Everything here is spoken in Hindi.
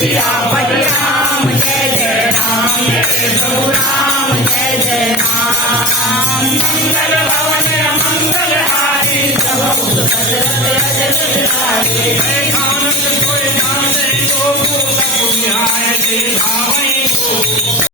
सियापति राम जय जय राम, जय प्रभु राम जय जय राम। मंगल भवन मंगल हारी, सब सुख